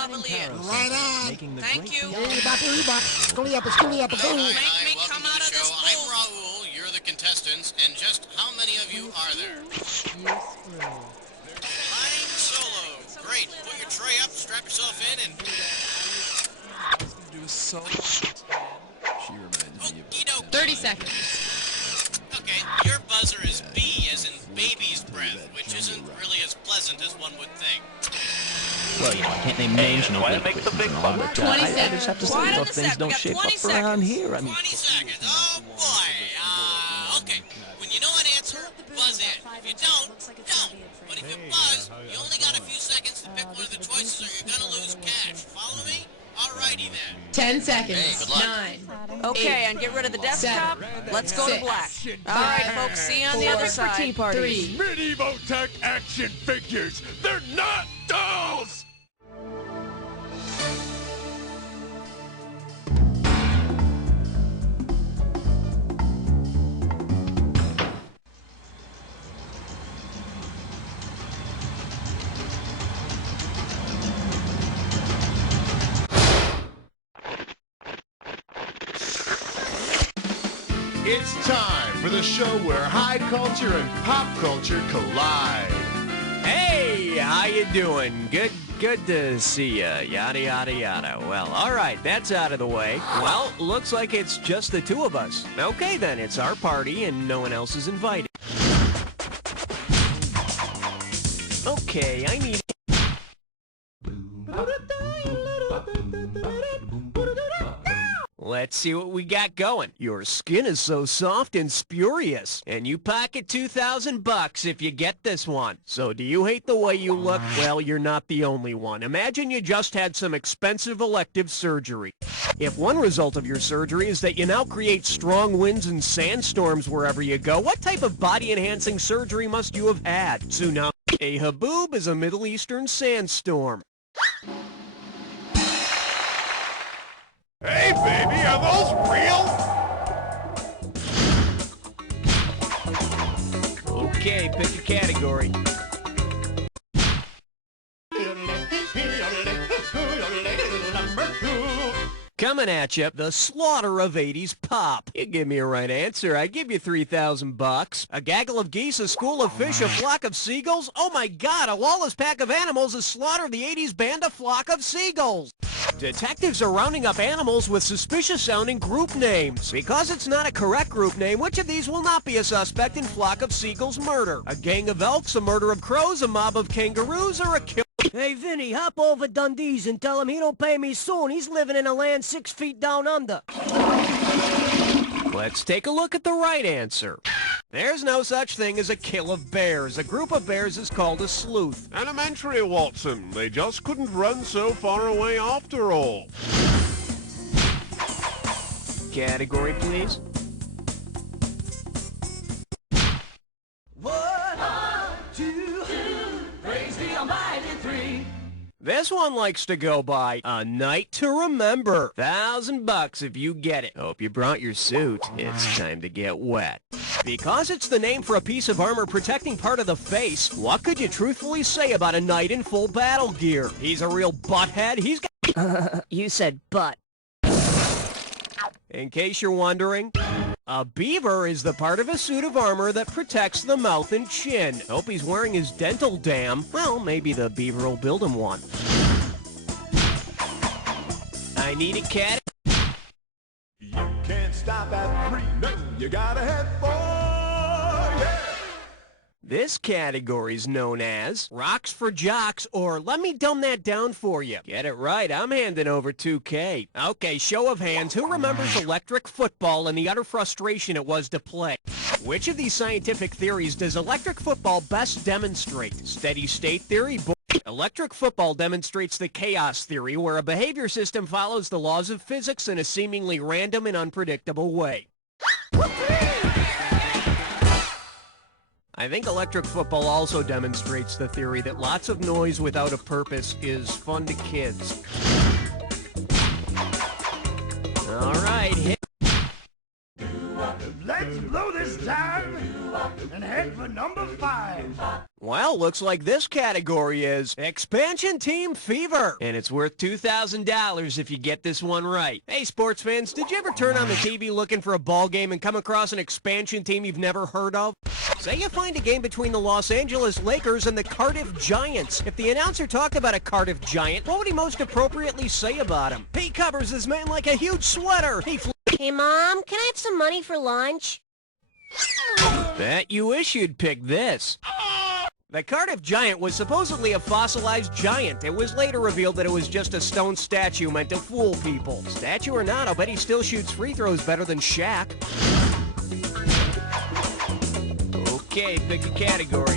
lavalier. Right on. Thank you. Schoolie up, Hi, Make me welcome come to out the of this show. I'm pool. Raul. You're the contestants, and just how many of you are there? Flying solo. Great. Put your tray up, strap yourself in, and Do so much. She reminds me of okie dokie. 30 seconds. Okay, your buzzer is B as in baby's breath, which isn't really as pleasant as one would think. Well, you know, I can't name names, you know, Why big make the quiz big and all, bucks? but 20 I just have to seconds. say, Quiet though, on the things set. We don't got shape 20 up around seconds. here. I mean, 20 seconds. Oh, boy. Okay. When you know an answer, buzz in. If you don't. But if you buzz, you only got a few seconds to pick one of the choices or you're going to lose cash. Follow me? Alrighty then. 10 seconds. Hey, good luck. 9. Okay, and get rid of the desktop. Let's go to 6, black. All right, folks, see you on the other side. 3. Medieval tech action figures. They're not dolls. It's time for the show where high culture and pop culture collide. Hey, how you doing? Good to see ya. Yada, yada, yada. Well, all right, that's out of the way. Well, looks like it's just the two of us. Okay, then, it's our party and no one else is invited. Okay, I need... Let's see what we got going. Your skin is so soft and spurious, and you pocket $2,000 if you get this one. So do you hate the way you look? Well, you're not the only one. Imagine you just had some expensive elective surgery. If one result of your surgery is that you now create strong winds and sandstorms wherever you go, what type of body-enhancing surgery must you have had? So now, a haboob is a Middle Eastern sandstorm. Hey, baby, are those real? Okay, pick a category. Coming at you, the slaughter of 80s pop. You give me a right answer, I give you $3,000. A gaggle of geese, a school of fish, a flock of seagulls? Oh my God, a lawless pack of animals has slaughtered the 80s band, a flock of seagulls. Detectives are rounding up animals with suspicious-sounding group names. Because it's not a correct group name, which of these will not be a suspect in Flock of Seagulls murder? A gang of elks, a murder of crows, a mob of kangaroos, or a kill... Hey, Vinny, hop over Dundee's and tell him he don't pay me soon. He's living in a land 6 feet down under. Let's take a look at the right answer. There's no such thing as a kill of bears. A group of bears is called a sleuth. Elementary, Watson. They just couldn't run so far away after all. Category, please. This one likes to go by A Night to Remember. $1,000 if you get it. Hope you brought your suit. It's time to get wet. Because it's the name for a piece of armor protecting part of the face, what could you truthfully say about a knight in full battle gear? He's a real butthead. He's got... You said butt. In case you're wondering, a beaver is the part of a suit of armor that protects the mouth and chin. Hope he's wearing his dental dam. Well, maybe the beaver will build him one. I need a cat. You can't stop at 3, no, you gotta head for, yeah! This category is known as Rocks for Jocks, or let me dumb that down for you. Get it right, I'm handing over $2K. Okay, show of hands, who remembers electric football and the utter frustration it was to play? Which of these scientific theories does electric football best demonstrate? Steady state theory? Electric football demonstrates the chaos theory, where a behavior system follows the laws of physics in a seemingly random and unpredictable way. I think electric football also demonstrates the theory that lots of noise without a purpose is fun to kids. All right, hit. Let's blow this time and head for number 5. Well, looks like this category is Expansion Team Fever, and it's worth $2,000 if you get this one right. Hey, sports fans, did you ever turn on the TV looking for a ball game and come across an expansion team you've never heard of? Say you find a game between the Los Angeles Lakers and the Cardiff Giants. If the announcer talked about a Cardiff Giant, what would he most appropriately say about him? He covers his man like a huge sweater. Hey, Mom, can I have some money for lunch? Bet you wish you'd pick this. The Cardiff Giant was supposedly a fossilized giant. It was later revealed that it was just a stone statue meant to fool people. Statue or not, I'll bet he still shoots free throws better than Shaq. Okay, pick a category.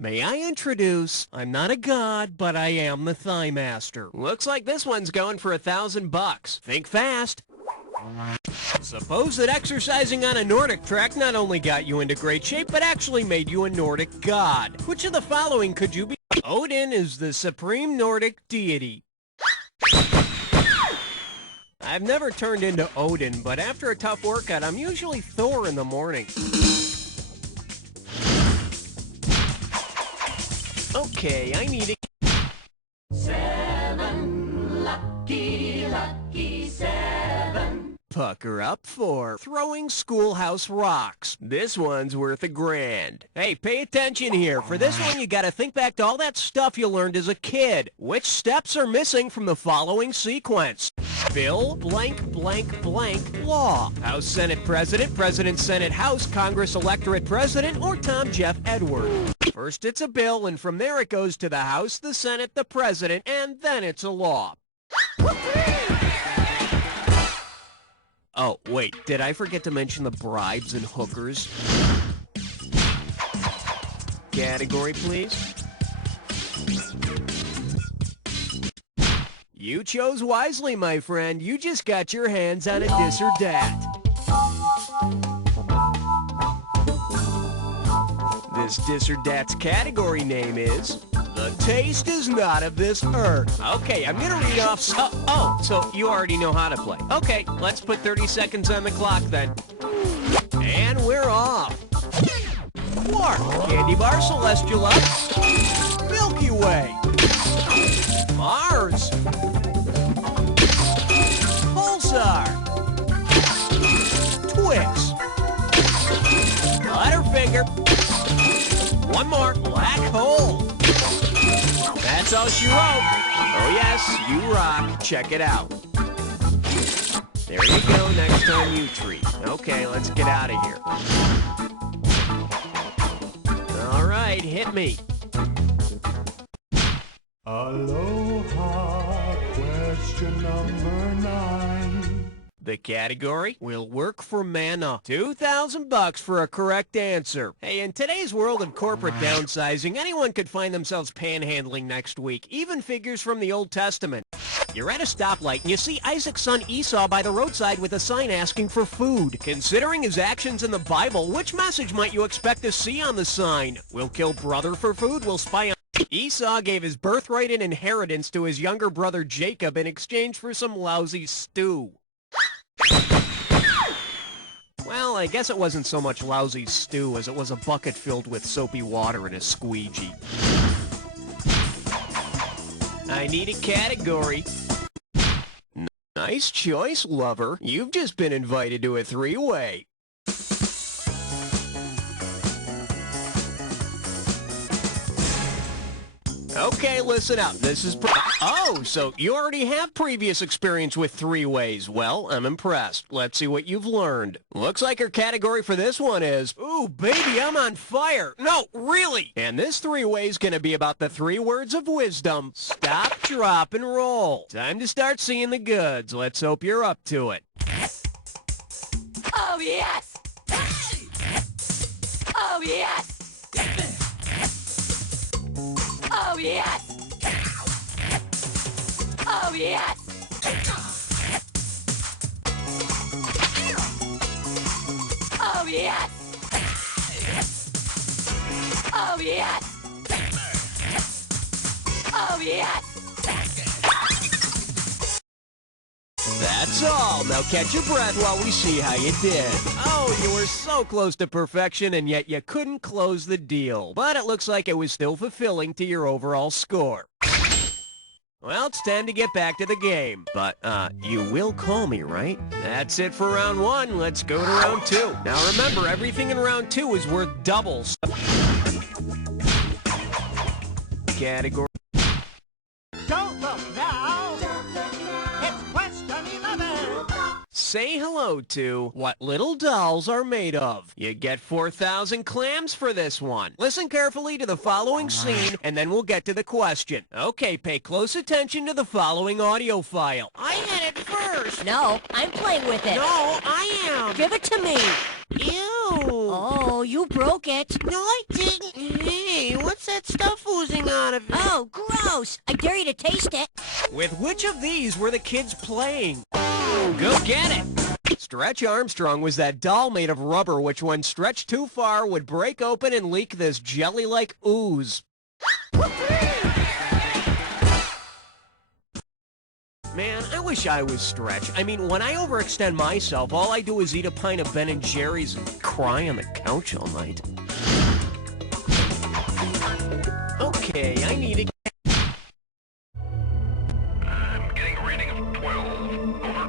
May I introduce, I'm not a god, but I am the Thigh Master. Looks like this one's going for $1,000. Think fast. Suppose that exercising on a Nordic trek not only got you into great shape, but actually made you a Nordic god. Which of the following could you be? Odin is the supreme Nordic deity. I've never turned into Odin, but after a tough workout, I'm usually Thor in the morning. Okay, I need it. 7, lucky 7. Pucker up for throwing schoolhouse rocks. This one's worth $1,000. Hey, pay attention here. For this one, you gotta think back to all that stuff you learned as a kid. Which steps are missing from the following sequence? Bill, blank, blank, blank, law. House, Senate, President, President, Senate, House, Congress, Electorate, President, or Tom, Jeff, Edward. First it's a bill, and from there it goes to the House, the Senate, the President, and then it's a law. Oh, wait, did I forget to mention the bribes and hookers? Category, please. You chose wisely, my friend. You just got your hands on a this or that. This or that's category name is The Taste Is Not of This Earth. Okay, I'm gonna read off so you already know how to play. Okay, let's put 30 seconds on the clock then. And we're off. Quark, Candy Bar, Celestial, Milky Way, Mars, Pulsar, Twix, Butterfinger, one more, Black Hole. That's all she wrote. Oh yes, you rock. Check it out. There you go, next time you treat. Okay, let's get out of here. All right, hit me. Aloha, question number 9. The category will work for mana. $2,000 for a correct answer. Hey, in today's world of corporate downsizing, anyone could find themselves panhandling next week, even figures from the Old Testament. You're at a stoplight and you see Isaac's son Esau by the roadside with a sign asking for food. Considering his actions in the Bible, which message might you expect to see on the sign? We'll kill brother for food, we'll spy on... Esau gave his birthright and inheritance to his younger brother Jacob in exchange for some lousy stew. Well, I guess it wasn't so much lousy stew as it was a bucket filled with soapy water and a squeegee. I need a category. Nice choice, lover. You've just been invited to a three-way. Okay, listen up. This is... Oh, so you already have previous experience with three-ways. Well, I'm impressed. Let's see what you've learned. Looks like our category for this one is, ooh, baby, I'm on fire. No, really. And this three-way is going to be about the 3 words of wisdom. Stop, drop, and roll. Time to start seeing the goods. Let's hope you're up to it. Oh, yes. Oh, yes. Oh, yes! Oh, yes! Oh, yes! Oh, yes! Oh, yes! That's all. Now catch your breath while we see how you did. Oh, you were so close to perfection, and yet you couldn't close the deal. But it looks like it was still fulfilling to your overall score. Well, it's time to get back to the game. But, you will call me, right? That's it for round one. Let's go to round two. Now remember, everything in round two is worth doubles. Category. Don't look now. It's question 11. Say hello to what little dolls are made of. You get 4,000 clams for this one. Listen carefully to the following scene, and then we'll get to the question. Okay, pay close attention to the following audio file. I had it first. No, I'm playing with it. No, I am. Give it to me. Ew. Oh, you broke it. No, I didn't. Hey, what's that stuff oozing out of it? Oh, gross. I dare you to taste it. With which of these were the kids playing? Go get it! Stretch Armstrong was that doll made of rubber which when stretched too far would break open and leak this jelly-like ooze. Man, I wish I was Stretch. I mean, when I overextend myself, all I do is eat a pint of Ben & Jerry's and cry on the couch all night. Okay, I need to... I'm getting a reading of 12. Over.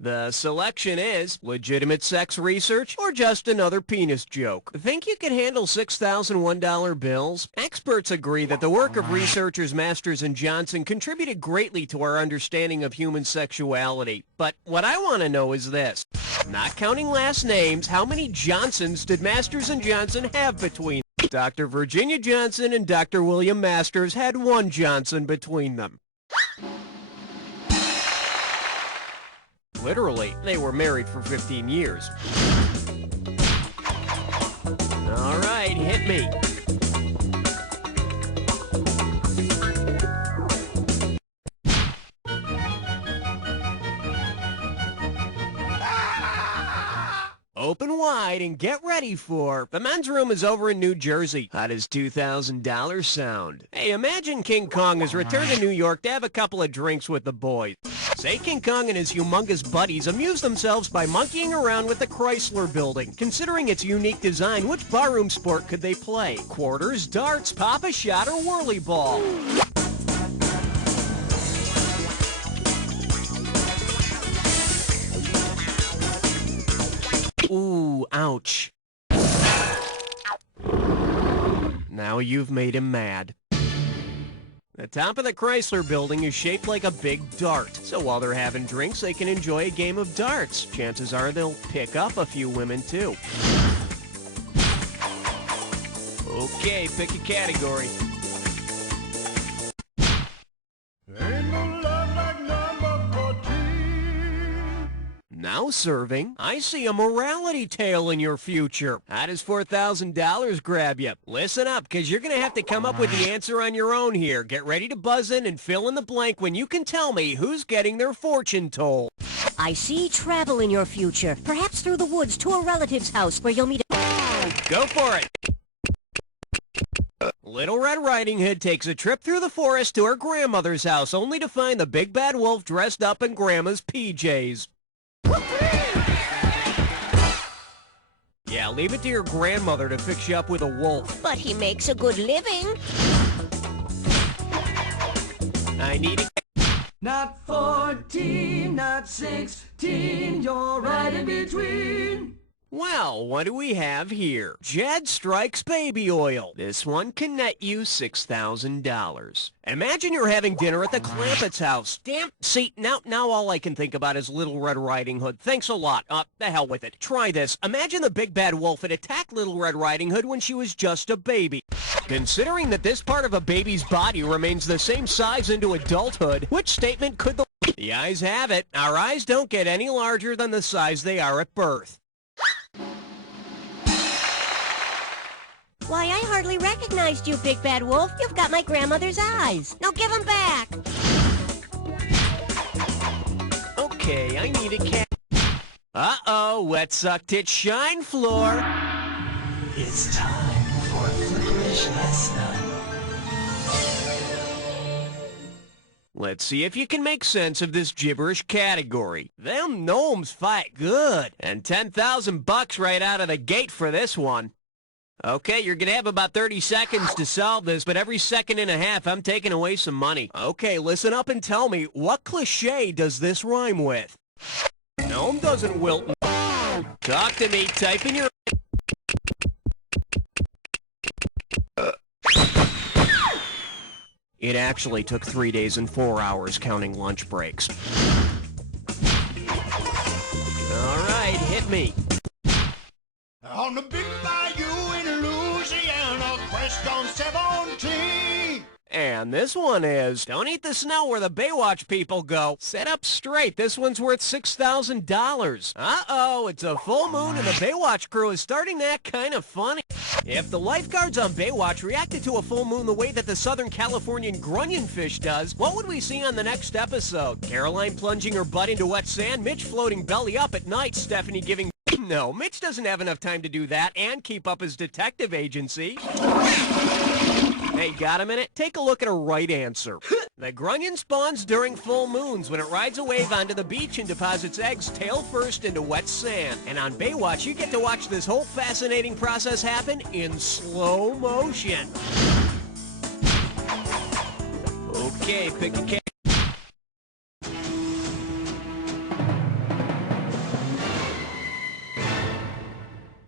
The selection is legitimate sex research or just another penis joke. Think you can handle $6,001 bills? Experts agree that the work of researchers Masters and Johnson contributed greatly to our understanding of human sexuality. But what I want to know is this. Not counting last names, how many Johnsons did Masters and Johnson have between them? Dr. Virginia Johnson and Dr. William Masters had one Johnson between them. Literally, they were married for 15 years. All right, hit me. Open wide and get ready for... The men's room is over in New Jersey. How does $2,000 sound? Hey, imagine King Kong has returned to New York to have a couple of drinks with the boys. Say King Kong and his humongous buddies amuse themselves by monkeying around with the Chrysler Building. Considering its unique design, which barroom sport could they play? Quarters, darts, pop-a-shot, or whirly ball? Ooh, ouch. Now you've made him mad. The top of the Chrysler Building is shaped like a big dart, so while they're having drinks, they can enjoy a game of darts. Chances are they'll pick up a few women, too. Okay, pick a category. Ain't no love like number 14. Now serving, I see a morality tale in your future. How does $4,000 grab you? Listen up, because you're going to have to come up with the answer on your own here. Get ready to buzz in and fill in the blank when you can tell me who's getting their fortune told. I see travel in your future, perhaps through the woods to a relative's house where you'll meet a... Go for it. Little Red Riding Hood takes a trip through the forest to her grandmother's house, only to find the big bad wolf dressed up in Grandma's PJs. Yeah, leave it to your grandmother to fix you up with a wolf. But he makes a good living. I need a... Not 14, not 16, you're right in between. Well, what do we have here? Jed Strikes Baby Oil. This one can net you $6,000. Imagine you're having dinner at the Clampett's house. Damn. See, now all I can think about is Little Red Riding Hood. Thanks a lot. The hell with it. Try this. Imagine the big bad wolf had attacked Little Red Riding Hood when she was just a baby. Considering that this part of a baby's body remains the same size into adulthood, which statement could the eyes have it? Our eyes don't get any larger than the size they are at birth. Why, I hardly recognized you, Big Bad Wolf. You've got my grandmother's eyes. Now give them back. Okay, I need a cat. Uh-oh, wet suck tit shine floor. It's time for a flickerish lesson. Let's see if you can make sense of this gibberish category. Them gnomes fight good. And 10,000 bucks right out of the gate for this one. Okay, you're gonna have about 30 seconds to solve this, but every second and a half, I'm taking away some money. Okay, listen up and tell me, what cliche does this rhyme with? Gnome doesn't wilt. Talk to me, type in your... It actually took 3 days and 4 hours counting lunch breaks. All right, hit me. On the big bayou in Louisiana, crest on 17. And this one is, don't eat the snow where the Baywatch people go. Sit up straight. This one's worth $6,000. Uh-oh, it's a full moon and the Baywatch crew is starting to act kind of funny. If the lifeguards on Baywatch reacted to a full moon the way that the Southern Californian grunion fish does, what would we see on the next episode? Caroline plunging her butt into wet sand, Mitch floating belly up at night, Stephanie giving... No, Mitch doesn't have enough time to do that and keep up his detective agency. Hey, got a minute? Take a look at a right answer. The grunion spawns during full moons when it rides a wave onto the beach and deposits eggs tail first into wet sand. And on Baywatch, you get to watch this whole fascinating process happen in slow motion. Okay, pick a case.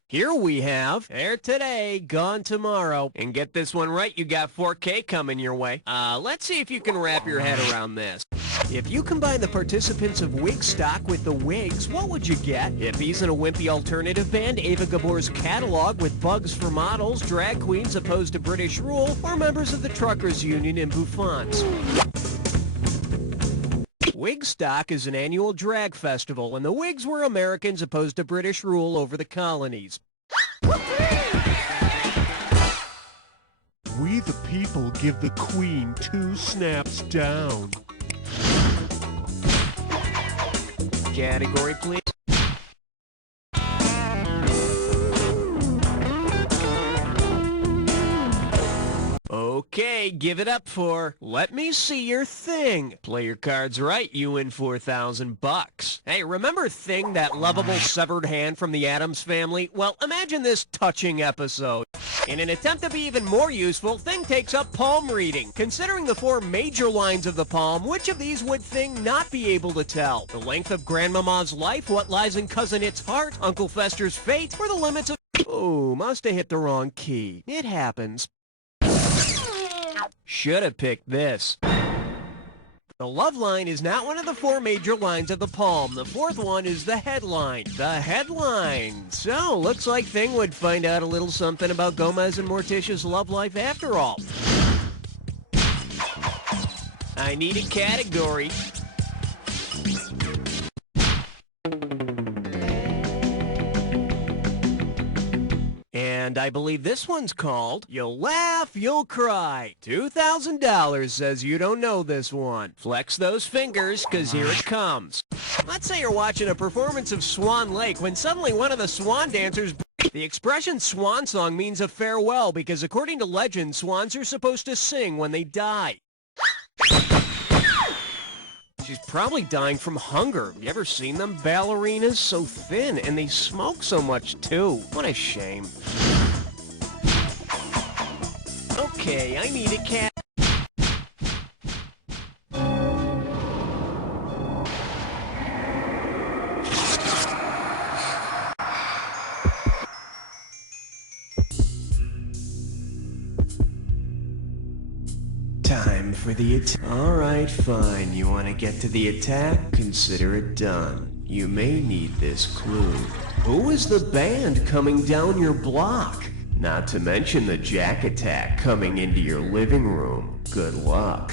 Here we have Air Today, Gone Tomorrow. And get this one right, you got 4K coming your way. Let's see if you can wrap your head around this. If you combine the participants of Wigstock with the Wigs, what would you get? Hippies in a wimpy alternative band, Ava Gabor's catalog with bugs for models, drag queens opposed to British rule, or members of the Truckers Union in bouffants. Wigstock is an annual drag festival, and the Whigs were Americans opposed to British rule over the colonies. We the people give the Queen 2 snaps down. Category, please. Okay, give it up for Let Me See Your Thing. Play your cards right, you win 4,000 bucks. Hey, remember Thing, that lovable severed hand from the Addams Family? Well, imagine this touching episode. In an attempt to be even more useful, Thing takes up palm reading. Considering the 4 major lines of the palm, which of these would Thing not be able to tell? The length of Grandmama's life, what lies in Cousin It's heart, Uncle Fester's fate, or the limits of... Oh, must have hit the wrong key. It happens. Should have picked this. The love line is not one of the 4 major lines of the palm. The 4th one is the headline. The headline. So, looks like Thing would find out a little something about Gomez and Morticia's love life after all. I need a category. And I believe this one's called You'll Laugh, You'll Cry. $2,000 says you don't know this one. Flex those fingers, cause here it comes. Let's say you're watching a performance of Swan Lake when suddenly one of the swan dancers... The expression swan song means a farewell because according to legend, swans are supposed to sing when they die. She's probably dying from hunger. You ever seen them ballerinas? So thin, and they smoke so much, too. What a shame. Okay, I need a cat. Time for the attack. Alright, fine. You want to get to the attack? Consider it done. You may need this clue. Who is the band coming down your block? Not to mention the Jack Attack coming into your living room. Good luck.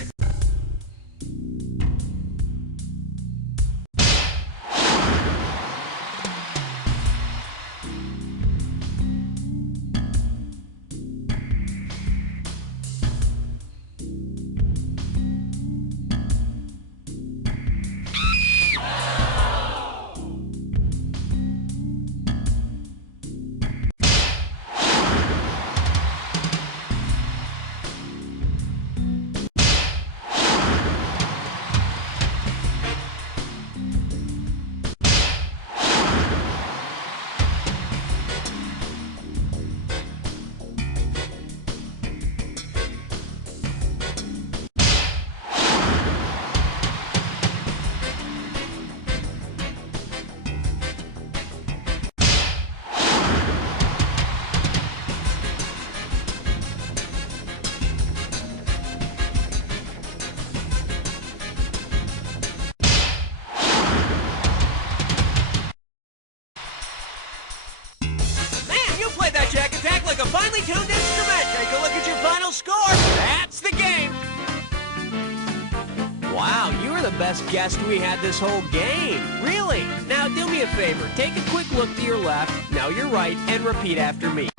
the best guest we had this whole game. Really. Now do me a favor. Take a quick look to your left, now your right, and repeat after me.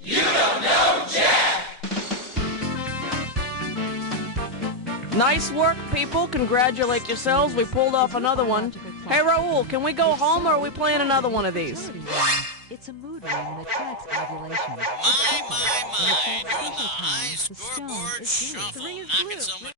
You don't know Jack! Nice work, people. Congratulate yourselves. We pulled off another one. Hey, Raul, can we go home or are we playing another one of these? It's a mood ring that attracts ovulation. My, doing the high scoreboard shuffle. Knocking someone